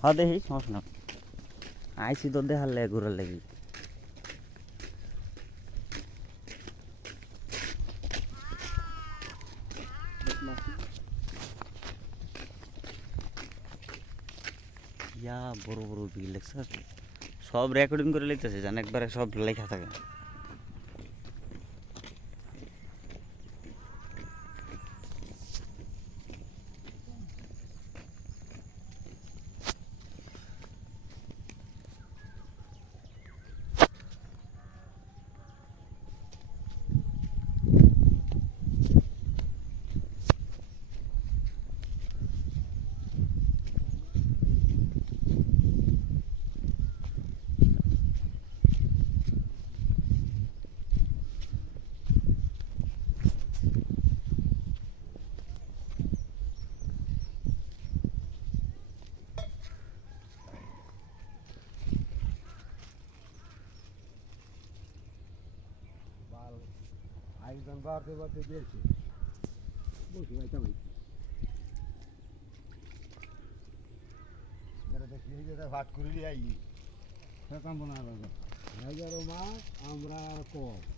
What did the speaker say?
হ্যাঁ দেখি সমস্যা না আইসি তো দেখার লেগে ঘুরার লাগি ইয়া বড় বড় বিল দেখছ সব রেকর্ডিং করে লিখতেছে জান একবারে সব লেখা থাকে একজন বাড়তে বাড়তে গিয়েছে বসে ভাইটা ভাই দেখি যেটা ভাট করিলি আই কাম না মাছ আমরা কম